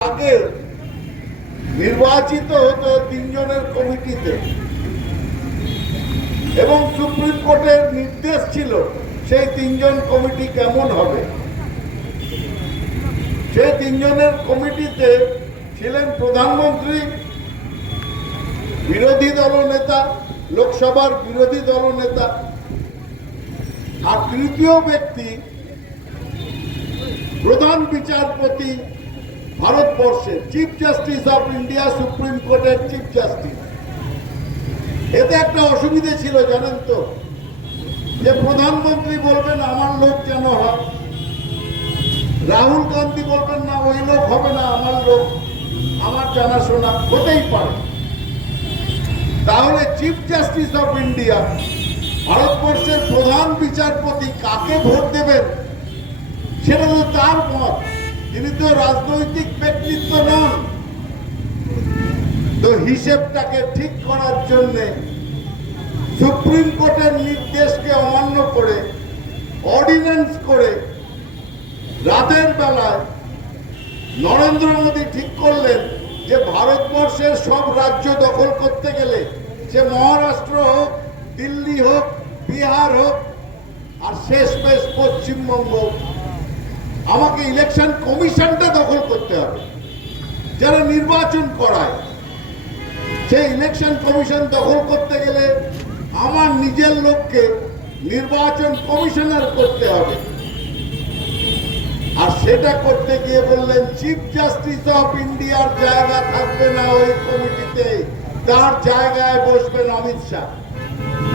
আগে নির্বাচিত হতো তিনজনের কমিটিতে এবং সুপ্রিম কোর্টের নির্দেশ ছিল সেই তিনজন কমিটি কেমন হবে। সেই তিনজনের কমিটিতে ছিলেন প্রধানমন্ত্রী, বিরোধী দলনেতা, লোকসভার বিরোধী দলনেতা, আর তৃতীয় ব্যক্তি প্রধান বিচারপতি ভারতবর্ষের chief justice of India, supreme কোর্টের চিফ জাস্টিস। এতে একটা অসুবিধে ছিল জানেন তো, যে প্রধানমন্ত্রী বলবেন আমার লোক যেন হয়, রাহুল গান্ধী বলবেন না ওই লোক হবে না, আমার লোক, আমার জানাশোনা হতেই পারে। তাহলে চিফ জাস্টিস অফ ইন্ডিয়া, ভারতবর্ষের প্রধান বিচারপতি কাকে ভোট দেবেন সেটা তো তার মত, তিনি তো রাজনৈতিক ব্যক্তিত্ব নন। তো হিসেবটাকে ঠিক করার জন্য সুপ্রিম কোর্টের নির্দেশকে অমান্য করে অর্ডিন্যান্স করে রাতের বেলায় নরেন্দ্র মোদী ঠিক করলেন যে ভারতবর্ষের সব রাজ্য দখল করতে গেলে, সে মহারাষ্ট্র হোক, দিল্লি হোক, বিহার হোক, আর শেষমেশ পশ্চিমবঙ্গ, আমাকে ইলেকশন কমিশনটা দখল করতে হবে। যারা নির্বাচন করায় সেই ইলেকশন কমিশন দখল করতে গেলে আমার নিজের লোককে নির্বাচন কমিশনার করতে হবে। আর সেটা করতে গিয়ে বললেন চিফ জাস্টিস অফ ইন্ডিয়ার জায়গা থাকবে না ওই কমিটিতে, তার জায়গায় বসবেন অমিত শাহ।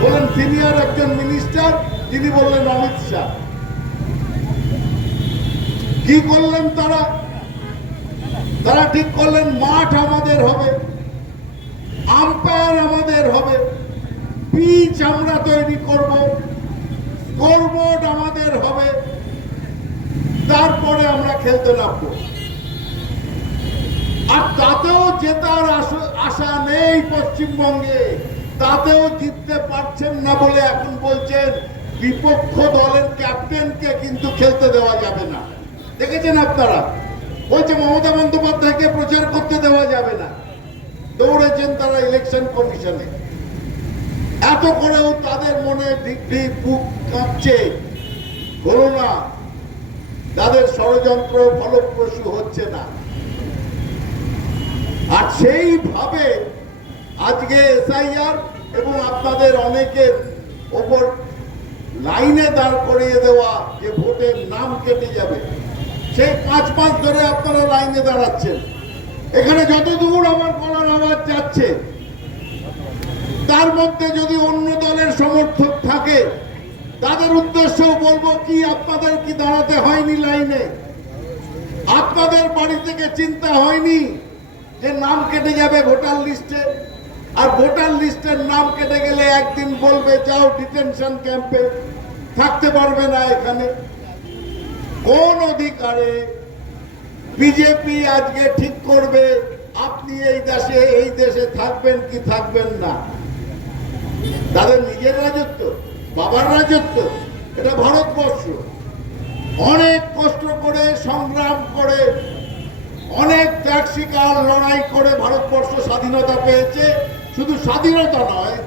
বলেন সিনিয়র একজন মিনিস্টার, তিনি বললেন অমিত শাহ। কি করলেন তারা? তারা ঠিক করলেন মাঠ আমাদের হবে, আম্পায়ার আমাদের হবে, পিচ আমরা তৈরি করব, স্কোরবোর্ড আমাদের হবে, তারপরে আমরা খেলতে নামবো। আর তাতেও জেতার আশা নেই পশ্চিমবঙ্গে, তাতেও জিততে পারছেন না বলে এখন বলছেন বিপক্ষ দলের ক্যাপ্টেনকে কিন্তু খেলতে দেওয়া যাবে না। দেখেছেন আপনারা, বলছে মমতা বন্দ্যোপাধ্যায়কে প্রচার করতে দেওয়া যাবে না। দৌড়েছেন তারা ইলেকশন কমিশনে। এত করেও তাদের মনে ঢিক বুক কাঁপছে, হলো না, তাদের ষড়যন্ত্র ফলপ্রসূ হচ্ছে না। আর সেইভাবে আজকে এসআইআর এবং আপনাদের অনেকের ওপর লাইনে দাঁড় করিয়ে দেওয়া, যে ভোটের নাম কেটে যাবে, সেই 5 মাস ধরে আপনারা লাইনে দাঁড়াচ্ছেন। এখানে যতদূর আমার গলার আওয়াজ যাচ্ছে, তার মধ্যে যদি অন্য দলের সমর্থক থাকে তাদের উদ্দেশ্যেও বলবো, কি আপনাদের কি দাঁড়াতে হয়নি লাইনে? আপনাদের বাড়ি থেকে চিন্তা হয়নি যে নাম কেটে যাবে ভোটার লিস্টে? আর ভোটার লিস্টের নাম কেটে গেলে একদিন বলবে যাও ডিটেনশন ক্যাম্পে, থাকতে পারবে না এখানে। কোন অধিকারে বিজেপি আজকে ঠিক করবে আপনি এই দেশে থাকবেন কি থাকবেন না? তাদের নিজের রাজত্ব, বাবার রাজত্ব, এটা ভারতবর্ষ। অনেক কষ্ট করে, সংগ্রাম করে, অনেক ত্যাগ স্বীকার, লড়াই করে ভারতবর্ষ স্বাধীনতা পেয়েছে। শুধু স্বাধীনতা নয়,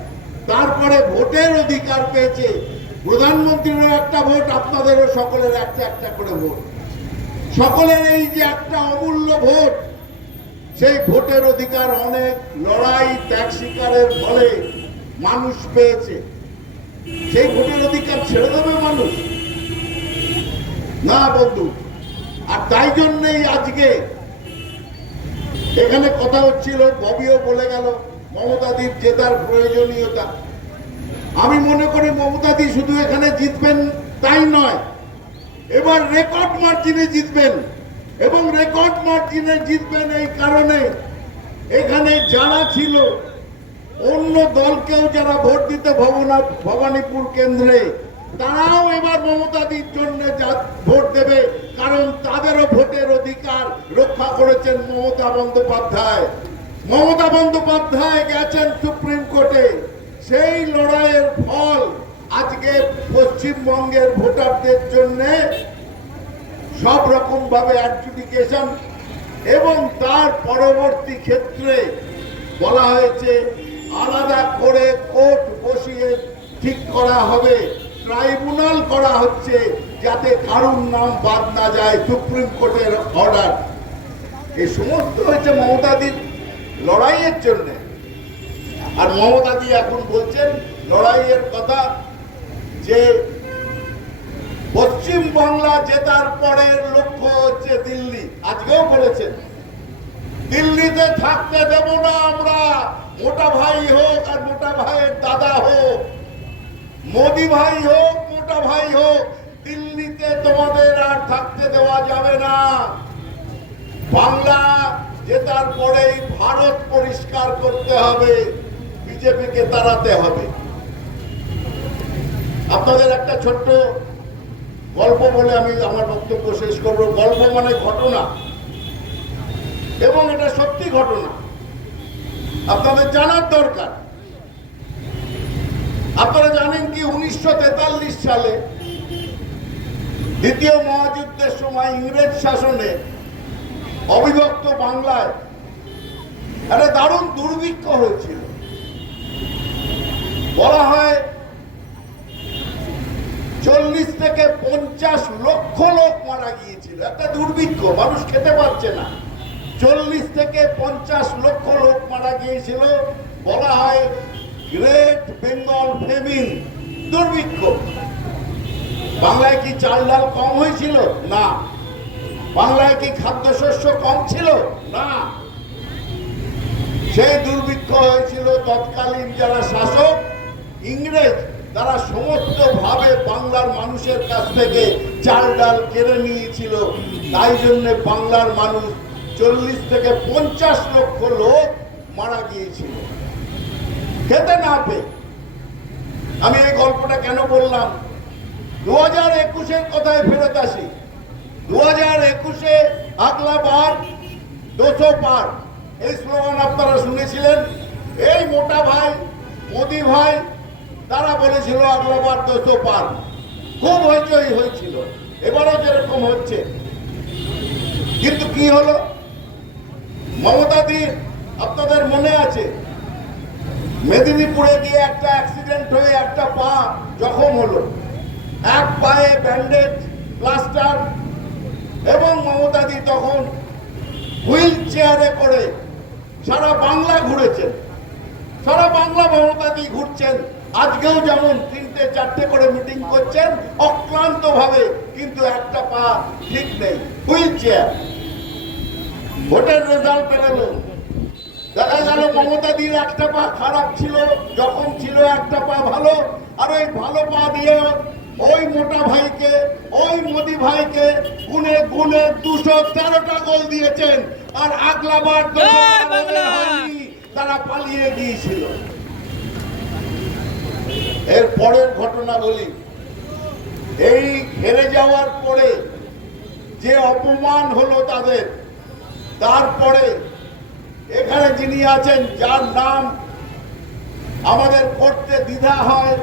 তারপরে ভোটের অধিকার পেয়েছে। প্রধানমন্ত্রীরও একটা ভোট, আপনাদেরও সকলের একটা একটা করে ভোট। সকলের এই যে একটা অমূল্য ভোট, সেই ভোটের অধিকার অনেক লড়াই, ত্যাগ স্বীকারের ফলে মানুষ পেয়েছে। সেই ভোটের অধিকার ছেড়ে দেবে মানুষ? না বন্ধু। আর তাই জন্যই আজকে এখানে কথা হচ্ছিল, ববিও বলে গেল মমতাদির জেতার প্রয়োজনীয়তা। আমি মনে করি মমতাদি শুধু এখানে জিতবেন তাই নয়, এবার রেকর্ড মার্জিনে জিতবেন। এবং রেকর্ড মার্জিনে জিতবেন এই কারণে, এখানে যারা ছিল অন্য দলকেও যারা ভোট দিতে ভবানীপুর কেন্দ্রে, তারাও এবার মমতাদির জন্য ভোট দেবে, কারণ তাদেরও ভোটের অধিকার রক্ষা করেছেন মমতা বন্দ্যোপাধ্যায়। মমতা বন্দ্যোপাধ্যায় গেছেন সুপ্রিম কোর্টে, সেই লড়াইয়ের ফল আজকে পশ্চিমবঙ্গের ভোটারদের জন্য সব রকম ভাবে অ্যাডজুডিকেশন এবং তার পরবর্তী ক্ষেত্রে বলা হয়েছে আলাদা করে কোর্ট বসিয়ে ঠিক করা হবে, ট্রাইব্যুনাল করা হচ্ছে যাতে কারুর নাম বাদ না যায়, সুপ্রিম কোর্টের অর্ডার। এই সমস্ত হচ্ছে মমতাদির লড়াইয়ের জন্য। আর মমতাদি এখন বলছেন লড়াইয়ের কথা যে পশ্চিম বাংলা জেতার পরের লক্ষ্য হচ্ছে দিল্লি। আজকেও বলেছেন দিল্লিতে থাকতে দেব না আমরা, মোটা ভাই হোক আর মোটা ভাইয়ের দাদা হোক, মোদি ভাই হোক মোটা ভাই হোক, দিল্লিতে তোমাদের আর থাকতে দেওয়া যাবে না। বাংলা জেতার পরেই ভারত পরিষ্কার করতে হবে, বিজেপিকে তাড়াতে হবে। আপনাদের একটা ছোট্ট গল্প বলে আমি আমার বক্তব্য শেষ করব। গল্প মানে ঘটনা, এবং এটা সত্যি ঘটনা, আপনাদের জানার দরকার। আপনারা জানেন কি 1943 সালে দ্বিতীয় মহাযুদ্ধের সময় ইংরেজ শাসনে অবিভক্ত বাংলায় একটা দারুণ দুর্ভিক্ষ হয়েছিল। বলা হয় 40 থেকে 50 লক্ষ লোক মারা গিয়েছিল। একটা দুর্ভিক্ষ, মানুষ খেতে পারছে না। 40 থেকে 50 লক্ষ লোক মারা গিয়েছিল। বলা হয় গ্রেট বেঙ্গল ফেমিন, দুর্ভিক্ষ। বাংলায় কি চাল ডাল কম হয়েছিল? না। বাংলায় কি খাদ্যশস্য কম ছিল? না। সেই দুর্ভিক্ষ হয়েছিল তৎকালীন যারা শাসক ইংরেজ, তারা সমস্ত ভাবে বাংলার মানুষের কাছ থেকে চাল ডাল কেড়ে নিয়েছিল। তাই জন্য বাংলার মানুষ 40 থেকে 50 লক্ষ লোক মারা গিয়েছিল খেতে না পেয়ে। আমি এই গল্পটা কেন বললাম? 2021-এর কথায় ফেরত আসি। 2021-এ আগলা বার 200 পার, এই স্লোগান আপনারা শুনেছিলেন। এই মোটা ভাই মোদি ভাই তারা বলেছিল আগলাবার 200 পার, খুব হইচই হয়েছিল। এবারও যেরকম হচ্ছে, কিন্তু কি হলো? মমতাদির আপনাদের মনে আছে মেদিনীপুরে গিয়ে একটা অ্যাক্সিডেন্ট হয়ে একটা পা জখম হলো, এক পায়ে ব্যান্ডেজ প্লাস্টার, এবং মমতাদি তখন হুইল চেয়ারে করে সারা বাংলা ঘুরেছেন। সারা বাংলা মমতাদি ঘুরছেন। আজকেও যেমন 3-4টে করে মিটিং করছেন অক্লান্ত ভাবে, কিন্তু একটা পা ঠিক নেই, হুইল চেয়ার। ভোটের রেজাল্ট বেরোলো, দেখা গেল মমতাদির একটা পা খারাপ ছিল, যখন ছিল একটা পা ভালো, আর ওই ভালো পা দিয়ে ওই মোটা ভাইকে, ওই মোদি ভাইকে গুনে গুনে 213টা গোল দিয়েছেন। আর আগলাবার তারা পালিয়ে গিয়েছিল। এর পরের ঘটনা বলি। এই হেরে যাওয়ার পরে যে অপমান হলো তাদের, তারপরে এখানে যিনি আছেন, যার নাম আমাদের করতে দ্বিধা হয়,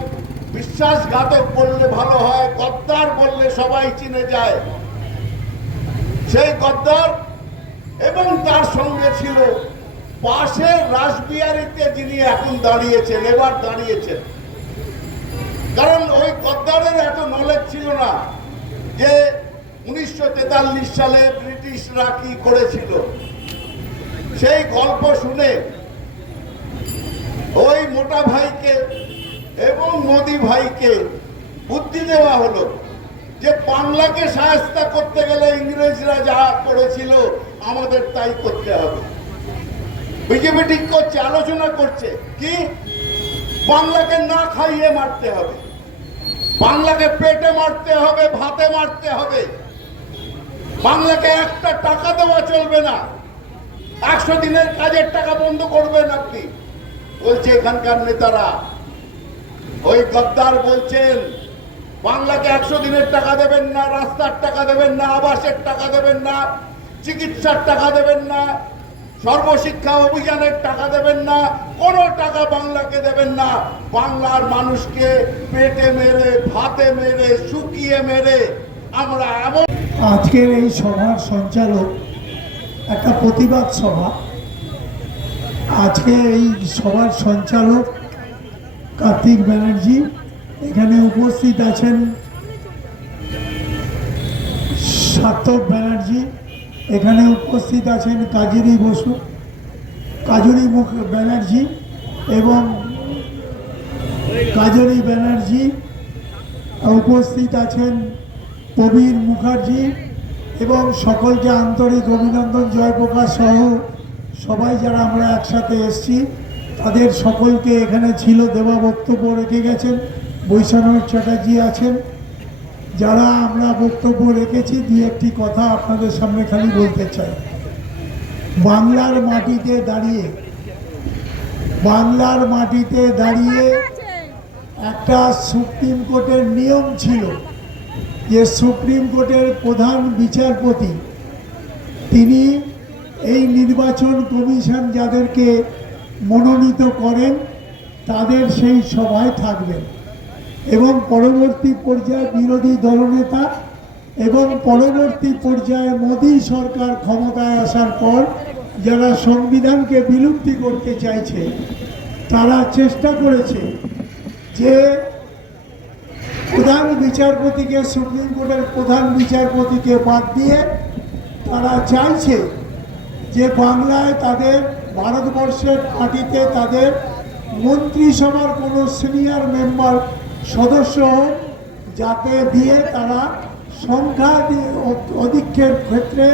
বিশ্বাসঘাতক বললে ভালো হয়, গদ্দার বললে সবাই চিনে যায়, সেই গদ্দার, এবং তার সঙ্গে ছিল পাশের রাসবিহারীতে যিনি এখন দাঁড়িয়েছেন, এবার দাঁড়িয়েছেন। কারণ ওই গদ্দারের এত নলেজ ছিল না যে 1943 সালে ব্রিটিশরা কি করেছিল। সেই গল্প শুনে ওই মোটা ভাইকে এবং মোদি ভাইকে বুদ্ধি দেওয়া হলো যে বাংলাকে সাহায্য করতে গেলে ইংরেজরা যা করেছিল আমাদের তাই করতে হবে। বিজেপি ঠিক করছে, আলোচনা করছে কি বাংলাকে না খাইয়ে মারতে হবে, বাংলাকে পেটে মারতে হবে, ভাতে মারতে হবে। বাংলাকে একটা টাকা দেওয়া চলবে না, 100 দিনের কাজের টাকা বন্ধ করবেন আপনি, বলছে এখানকার নেতারা। ওই গদ্দার বলছেন বাংলাকে 100 দিনের টাকা দেবেন না, রাস্তার টাকা দেবেন না, আবাসের টাকা দেবেন না, চিকিৎসার টাকা দেবেন না, সর্বশিক্ষা অভিযানের টাকা দেবেন না, কোনো টাকা বাংলাকে দেবেন না। বাংলার মানুষকে পেটে মেরে, ভাতে মেরে, শুকিয়ে মেরে আমরা এমন। আজকের এই সভার সঞ্চালক একটা প্রতিবাদ সভা। আজকে এই সভার সঞ্চালক কার্তিক ব্যানার্জি, এখানে উপস্থিত আছেন সার্থক ব্যানার্জি, এখানে উপস্থিত আছেন কাজরি ব্যানার্জি এবং কাজরি ব্যানার্জি, উপস্থিত আছেন প্রবীর মুখার্জি এবং সকলকে আন্তরিক অভিনন্দন, জয়প্রকাশ সহ সবাই যারা আমরা একসাথে এসেছি তাদের সকলকে এখানে ছিল দেওয়া বক্তব্য রেখে গেছেন। বৈষ্ণব চ্যাটার্জি আছেন। যারা আমরা বক্তব্য রেখেছি দু একটি কথা আপনাদের সামনে খালি বলতে চাই। বাংলার মাটিতে দাঁড়িয়ে একটা সুপ্রিম কোর্টের নিয়ম ছিল যে সুপ্রিম কোর্টের প্রধান বিচারপতি তিনি এই নির্বাচন কমিশন যাদেরকে মনোনীত করেন তাদের সেই সভায় থাকবেন এবং পরবর্তী পর্যায়ে বিরোধী দলনেতা এবং পরবর্তী পর্যায়ে মোদী সরকার ক্ষমতায় আসার পর যারা সংবিধানকে বিলুপ্তি করতে চাইছে তারা চেষ্টা করেছে যে প্রধান বিচারপতিকে, সুপ্রিম কোর্টের প্রধান বিচারপতিকে বাদ দিয়ে তারা চাইছে যে বাংলায় তাদের ভারতবর্ষের মাটিতে তাদের মন্ত্রিসভার কোনো সিনিয়র মেম্বার সদস্য যাতে দিয়ে তারা সংখ্যা অধিক্যের ক্ষেত্রে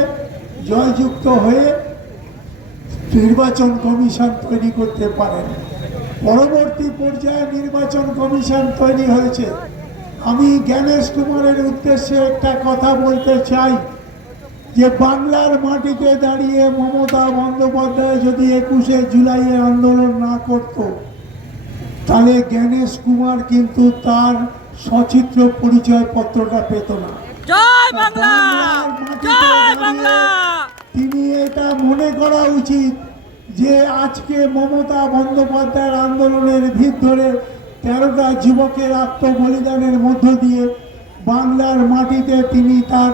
জয়যুক্ত হয়ে নির্বাচন কমিশন তৈরি করতে পারেন। পরবর্তী পর্যায়ে নির্বাচন কমিশন তৈরি হয়েছে। আমি জ্ঞানেশ কুমারের উদ্দেশ্যে একটা কথা বলতে চাই যে বাংলার মাটিতে দাঁড়িয়ে মমতা বন্দ্যোপাধ্যায় যদি 21শে জুলাইয়ে আন্দোলন না করত তাহলে জ্ঞানেশ কুমার কিন্তু তার সচিত্র পরিচয়পত্রটা পেত না। জয় বাংলা, জয় বাংলা। তিনি এটা মনে করা উচিত যে আজকে মমতা বন্দ্যোপাধ্যায়ের আন্দোলনের ভিত ধরে 13টা যুবকের আত্মবলিদানের মধ্য দিয়ে বাংলার মাটিতে তিনি তার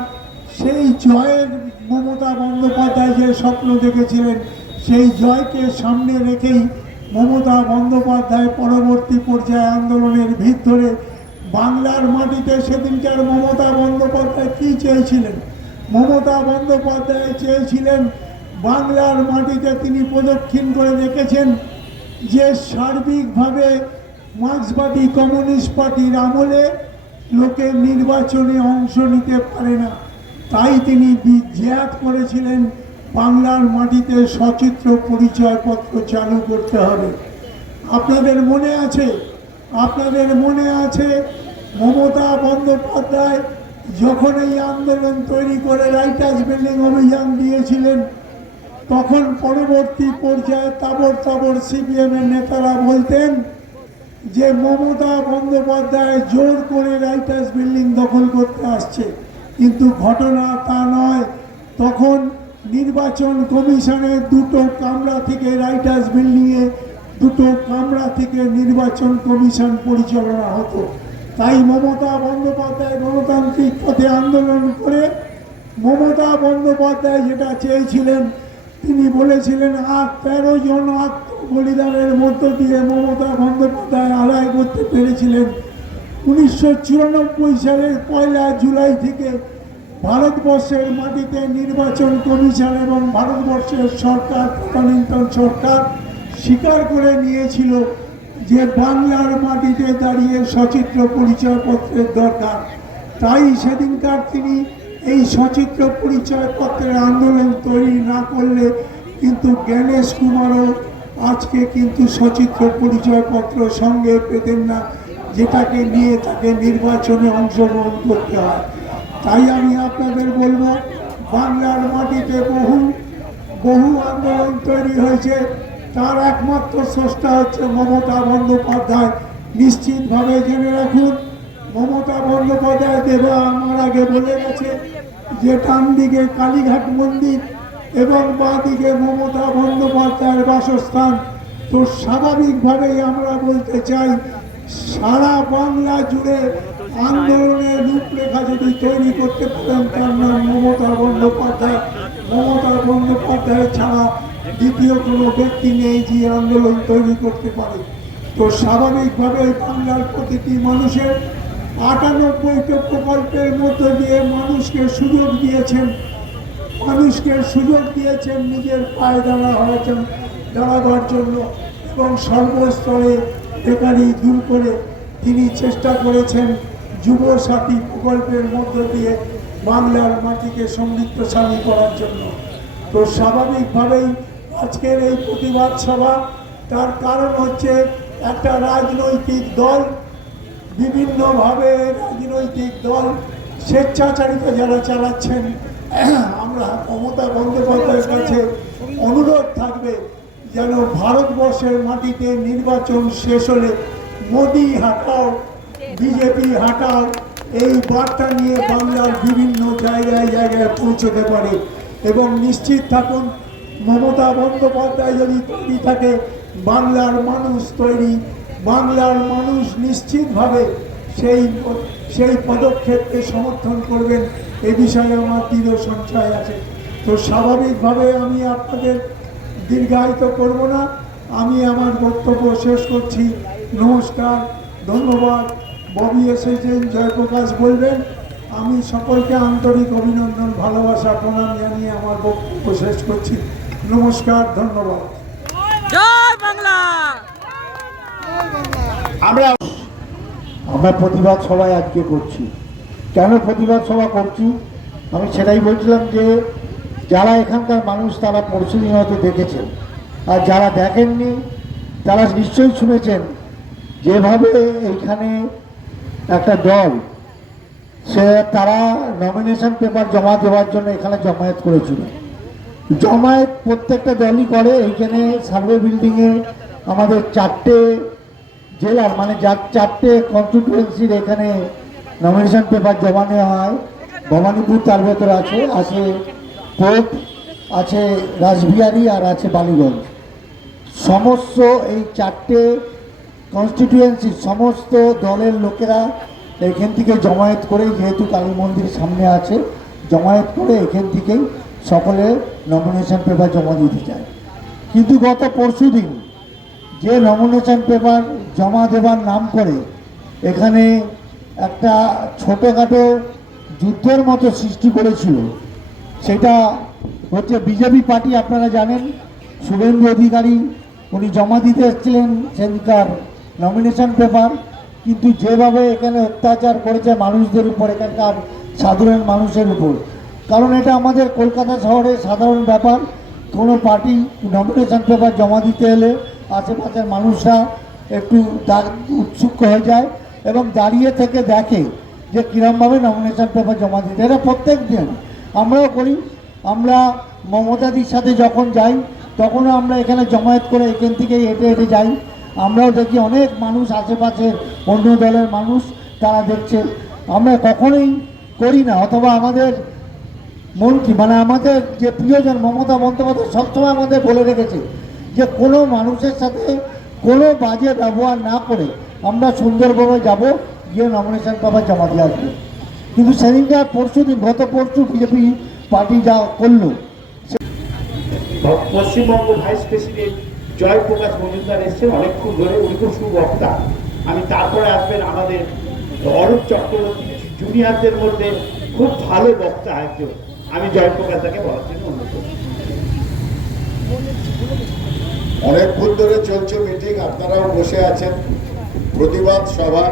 সেই জয়ের, মমতা বন্দ্যোপাধ্যায় যে স্বপ্ন দেখেছিলেন সেই জয়কে সামনে রেখেই মমতা বন্দ্যোপাধ্যায় পরবর্তী পর্যায়ে আন্দোলনের ভিত ধরে বাংলার মাটিতে সেদিনকার মমতা বন্দ্যোপাধ্যায় কী চেয়েছিলেন? মমতা বন্দ্যোপাধ্যায় চেয়েছিলেন বাংলার মাটিতে, তিনি প্রদক্ষিণ করে দেখেছেন যে সার্বিকভাবে মার্ক্সবাদী কমিউনিস্ট পার্টির আমলে লোকে নির্বাচনে অংশ নিতে পারে না, তাই তিনি জেহাদ করেছিলেন বাংলার মাটিতে সচিত্র পরিচয়পত্র চালু করতে হবে। আপনাদের মনে আছে মমতা বন্দ্যোপাধ্যায় যখন এই আন্দোলন তৈরি করে রাইটার্স বিল্ডিং অভিযান দিয়েছিলেন তখন পরবর্তী পর্যায়ে তাবর সিপিএমের নেতারা বলতেন যে মমতা বন্দ্যোপাধ্যায় জোর করে রাইটার্স বিল্ডিং দখল করতে আসছে, কিন্তু ঘটনা তা নয়। তখন নির্বাচন কমিশনের 2টো কামরা থেকে রাইটার্স বিল্ডিংয়ে 2টো কামরা থেকে নির্বাচন কমিশন পরিচালনা হতো। তাই মমতা বন্দ্যোপাধ্যায় গণতান্ত্রিক পথে আন্দোলন করে মমতা বন্দ্যোপাধ্যায় যেটা চেয়েছিলেন, তিনি বলেছিলেন 13 জন আত্মবলিদানের মধ্য দিয়ে মমতা বন্দ্যোপাধ্যায় আদায় করতে পেরেছিলেন 1994 সালের 1 জুলাই থেকে ভারতবর্ষের মাটিতে নির্বাচন কমিশন এবং ভারতবর্ষের সরকার, তদানীন্তন সরকার স্বীকার করে নিয়েছিল যে বাংলার মাটিতে দাঁড়িয়ে সচিত্র পরিচয়পত্রের দরকার। তাই সেদিনকার তিনি এই সচিত্র পরিচয়পত্রের আন্দোলন তৈরি না করলে কিন্তু জ্ঞানেশ কুমারও আজকে কিন্তু সচিত্র পরিচয়পত্র সঙ্গে পেতেন না, যেটাকে নিয়ে তাকে নির্বাচনে অংশগ্রহণ করতে হয়। তাই আমি আপনাদের বলবো, বাংলার মাটিতে বহু আন্দোলন তৈরি হয়েছে, তার একমাত্র স্রষ্টা হচ্ছে মমতা বন্দ্যোপাধ্যায়। নিশ্চিতভাবে জেনে রাখুন, মমতা বন্দ্যোপাধ্যায় দেবা আমার আগে বলে গেছে যে ডান দিকে কালীঘাট মন্দির এবং বাঁ দিকে মমতা বন্দ্যোপাধ্যায়ের বাসস্থান। তো স্বাভাবিকভাবেই আমরা বলতে চাই, সারা বাংলা জুড়ে আন্দোলনের রূপরেখা যদি তৈরি করতে পারেন তার নাম মমতা বন্দ্যোপাধ্যায়। মমতা বন্দ্যোপাধ্যায় দ্বিতীয় কোনো ব্যক্তি নেই যে আন্দোলন তৈরি করতে পারে। তো স্বাভাবিকভাবে বাংলার প্রতিটি মানুষের 98টা প্রকল্পের মধ্য দিয়ে মানুষকে সুযোগ দিয়েছেন, নিজের পায়ে দাঁড়াবার জন্য এবং সর্বস্তরে বেকারি দূর করে তিনি চেষ্টা করেছেন যুব সাথী প্রকল্পের মধ্য দিয়ে বাংলার মাটিকে সমৃদ্ধশালী করার জন্য। তো স্বাভাবিকভাবেই আজকের এই প্রতিবাদ সভা, তার কারণ হচ্ছে একটা রাজনৈতিক দল, বিভিন্নভাবে রাজনৈতিক দল স্বেচ্ছাচারিতা যারা চালাচ্ছেন, আমরা মমতা বন্দ্যোপাধ্যায়ের কাছে অনুরোধ থাকবে যেন ভারতবর্ষের মাটিতে নির্বাচন শেষ হলে মোদি হাটাও, বিজেপি হাটাও, এই বার্তা নিয়ে বাংলার বিভিন্ন জায়গায় পৌঁছতে পারে। এবং নিশ্চিত থাকুন, মমতা বন্দ্যোপাধ্যায় যদি তৈরি থাকে, বাংলার মানুষ তৈরি, বাংলার মানুষ নিশ্চিতভাবে সেই পদক্ষেপকে সমর্থন করবেন, এ বিষয়ে আমার দৃঢ় সঞ্চয় আছে। তো স্বাভাবিকভাবে আমি আপনাদের দীর্ঘায়িত করব না, আমি আমার বক্তব্য শেষ করছি। নমস্কার, ধন্যবাদ। ববি এসেছেন, জয়প্রকাশ বলবেন। আমি সকলকে আন্তরিক অভিনন্দন, ভালোবাসা, প্রণাম জানিয়ে আমার বক্তব্য শেষ করছি। নমস্কার, ধন্যবাদ। জয় বাংলা। আমরা প্রতিবাদ সভায় আজকে করছি। কেন প্রতিবাদ সভা করছি আমি সেটাই বলছিলাম, যে যারা এখানকার মানুষ তারা পরশুদিন হয়তো দেখেছেন, আর যারা দেখেননি তারা নিশ্চয়ই শুনেছেন যেভাবে এইখানে একটা দল তারা নমিনেশন পেপার জমা দেওয়ার জন্য এখানে জমায়েত করেছিল। জমায়েত প্রত্যেকটা দলই করে। এইখানে সার্ভে বিল্ডিংয়ে আমাদের 4টে জেলার, মানে যার 4টে কনস্টিটুয়েন্সির এখানে নমিনেশন পেপার জমা নেওয়া হয়। ভবানীপুর তার ভেতরে আছে পোর্ট, আছে রাসবিহারী, আর আছে বালিগঞ্জ। সমস্ত এই 4টে কনস্টিটুয়েন্সির সমস্ত দলের লোকেরা এখান থেকে জমায়েত করে, যেহেতু কালী মন্দির সামনে আছে, জমায়েত করে এখান থেকেই সকলে নমিনেশন পেপার জমা দিতে চায়। কিন্তু গত পরশুদিন যে নমিনেশন পেপার জমা দেবার নাম করে এখানে একটা ছোটোখাটো যুদ্ধের মতো সৃষ্টি করেছিল, সেটা হচ্ছে বিজেপি পার্টি। আপনারা জানেন শুভেন্দু অধিকারী উনি জমা দিতে এসেছিলেন সেদিনকার নমিনেশন পেপার, কিন্তু যেভাবে এখানে অত্যাচার করেছে মানুষদের উপর, এখানকার সাধারণ মানুষের উপর, কারণ এটা আমাদের কলকাতা শহরে সাধারণ ব্যাপার। কোনো পার্টি নমিনেশন পেপার জমা দিতে এলে আশেপাশের মানুষরা একটু উৎসুক হয়ে যায় এবং দাঁড়িয়ে থেকে দেখে যে কীরমভাবে নমিনেশন পেপার জমা দিতে। এটা প্রত্যেক দিন আমরাও করি। আমরা মমতাদির সাথে যখন যাই তখনও আমরা এখানে জমায়েত করে এখান থেকেই হেঁটে হেঁটে যাই। আমরাও দেখি অনেক মানুষ, আশেপাশের অন্য দলের মানুষ তারা দেখছে। আমরা কখনোই করি না, অথবা আমাদের মন্ত্রী মানে আমাদের যে প্রিয়জন মমতা বন্দ্যোপাধ্যায় সবসময় আমাদের বলে রেখেছে যে কোনো মানুষের সাথে কোনো বাজে ব্যবহার না করে আমরা সুন্দরভাবে যাব, গিয়ে নমিনেশন পেপার জমা দিয়ে আসবো। কিন্তু সেদিনকার গত পরশু বিজেপি পার্টি যা করলো। পশ্চিমবঙ্গ ভাইস প্রেসিডেন্ট জয়প্রকাশ মজুমদার এসছেন অনেকক্ষণ ধরে, উনি খুব সুবক্তা। আমি তারপরে আসবেন আমাদের অরূপ চক্রবর্তী, জুনিয়রদের মধ্যে খুব ভালো বক্তা একজন। আমি জয়প্রকাশ তাকে বলার জন্য অনুরোধ করছি। অনেকক্ষণ ধরে চলছে মিটিং, আপনারাও বসে আছেন। প্রতিবাদ সভা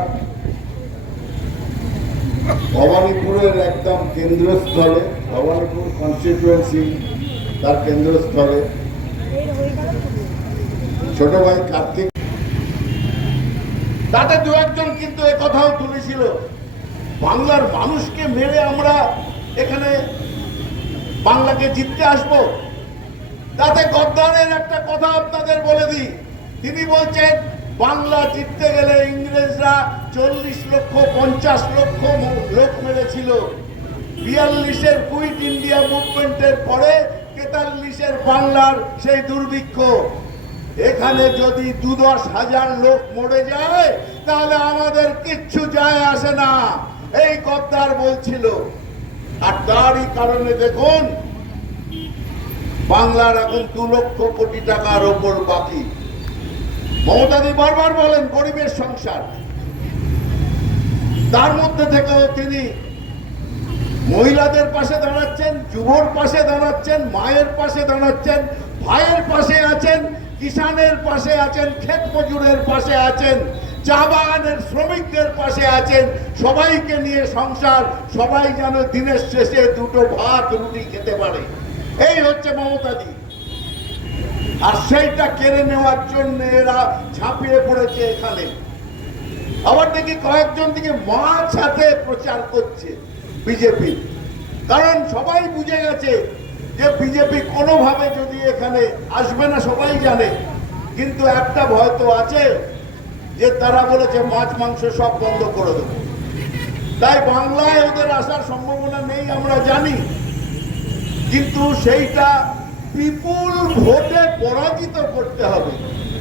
ভবানীপুরের একদম কেন্দ্রস্থলে, ভবানীপুর কনস্টিটুয়েন্সি তার কেন্দ্রস্থলে ছোট ভাই কার্তিক, তাতে দু একজন কিন্তু এ কথাও তুলেছিল বাংলার মানুষকে মেরে আমরা এখানে বাংলাকে জিততে আসবো। তাতে গদ্দারের একটা কথা আপনাদের বলে দিই, তিনি বলছেন বাংলা জিততে গেলে ইংরেজরা 40 লক্ষ 50 লক্ষ লোক মেরেছিল। 42-এর কুইট ইন্ডিয়া মুভমেন্টের পরে 43-এর বাংলার সেই দুর্ভিক্ষ। এখানে যদি 2-10 হাজার লোক মরে যায় তাহলে আমাদের কিচ্ছু যায় আসে না, এই গদ্দার বলছিল। আর তারই কারণে দেখুন বাংলার এখন 2 লক্ষ কোটি টাকার ওপর বাকি। মমতাদি বারবার বলেন গরিবের সংসার, তার মধ্যে থেকেও তিনি মহিলাদের পাশে দাঁড়াচ্ছেন, যুবর পাশে দাঁড়াচ্ছেন, মায়ের পাশে দাঁড়াচ্ছেন, ভাইয়ের পাশে আছেন, কিষানের পাশে আছেন, ক্ষেত মজুরের পাশে আছেন, চা বাগানের শ্রমিকদের পাশে আছেন। সবাইকে নিয়ে সংসার, সবাই যেন দিনের শেষে 2টো ভাত রুটি খেতে পারে। এই হচ্ছে মমতাদি। আর সেইটা কেড়ে নেওয়ার জন্য এরা ঝাঁপিয়ে পড়েছে এখানে। আবার দেখি কয়েকজন দিকে মাছ হাতে প্রচার করছে বিজেপি, কারণ সবাই বুঝে গেছে যে বিজেপি কোনোভাবে যদি এখানে আসবে না, সবাই জানে। কিন্তু একটা ভয় তো আছে যে তারা বলেছে মাছ মাংস সব বন্ধ করে দেবো, তাই বাংলায় ওদের আসার সম্ভাবনা নেই আমরা জানি। কিন্তু সেইটা বিপুল ভোটে পরাজিত করতে হবে,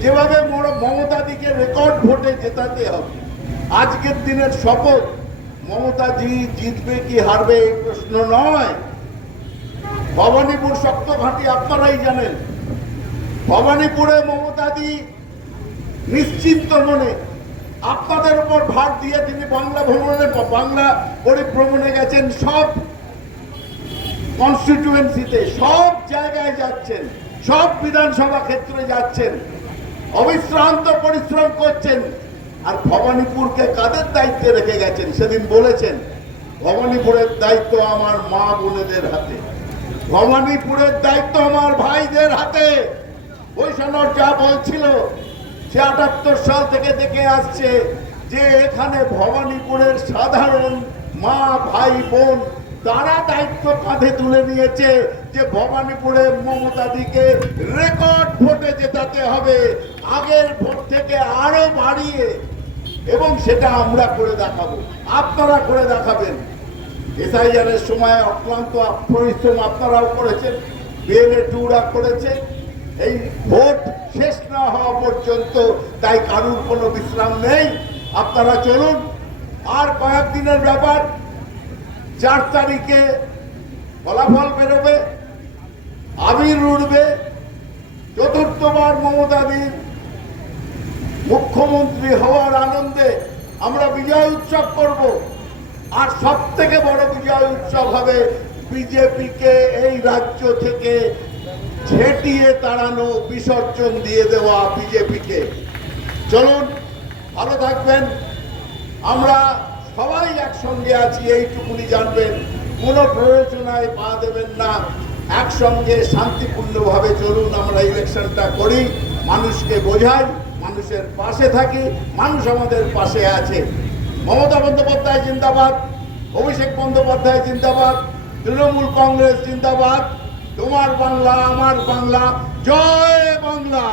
যেভাবে মমতাদিকে রেকর্ড ভোটে জেতাতে হবে। আজকের দিনের শপথ, মমতাজি জিতবে কি হারবে এই প্রশ্ন নয়। ভবানীপুর শক্ত ঘাঁটি আপনারাই জানেন। ভবানীপুরে মমতাদি নিশ্চিন্ত মনে আপনাদের উপর ভার দিয়ে তিনি বাংলা পরিভ্রমণে গেছেন। সব কনস্টিটিউয়েন্সিতে, সব জায়গায় যাচ্ছেন, সব বিধানসভা ক্ষেত্রে যাচ্ছেন, অবিশ্রান্ত পরিশ্রম করছেন। আর ভবানীপুরকে কাদের দায়িত্বে রেখে গেছেন? সেদিন বলেছেন ভবানীপুরের দায়িত্ব আমার মা বোনেদের হাতে, ভবানীপুরের দায়িত্ব আমার ভাইদের হাতে। বৈষ্ণব যা বলছিল, সে 78 সাল থেকে দেখে আসছে যে এখানে ভবানীপুরের সাধারণ মা ভাই বোন তারা দায়িত্ব কাঁধে তুলে নিয়েছে যে ভবানীপুরে মমতাদিকে রেকর্ড ভোটে জেতাতে হবে, আগের ভোট থেকে আরো বাড়িয়ে। এবং সেটা আমরা করে দেখাবো, আপনারা করে দেখাবেন। এসআইআরের সময় অক্লান্ত পরিশ্রম আপনারাও করেছেন, বিএলএ-2রা করেছে। এই ভোট শেষ না হওয়া পর্যন্ত তাই কারুর কোনো বিশ্রাম নেই। আপনারা চলুন, আর কয়েকদিনের ব্যাপার। 4 তারিখে ফলাফল বেরোবে, আবির উঠবে। 4র্থবার মমতাদির মুখ্যমন্ত্রী হওয়ার আনন্দে আমরা বিজয় উৎসব করব। আর সব থেকে বড় বিজয় উৎসব হবে বিজেপিকে এই রাজ্য থেকে ঝেঁটিয়ে তাড়ানো, বিসর্জন দিয়ে দেওয়া বিজেপিকে। চলুন, ভালো থাকবেন। আমরা সবাই একসঙ্গে আছি, এইটুকুনি জানবেন। কোনো প্ররোচনায় পা দেবেন না, একসঙ্গে শান্তিপূর্ণভাবে চলুন। আমরা ইলেকশনটা করি, মানুষকে বোঝাই, মানুষের পাশে থাকি, মানুষ আমাদের পাশে আছে। মমতা বন্দ্যোপাধ্যায় জিন্দাবাদ, অভিষেক বন্দ্যোপাধ্যায় জিন্দাবাদ, তৃণমূল কংগ্রেস জিন্দাবাদ। তোমার বাংলা আমার বাংলা, জয় বাংলা।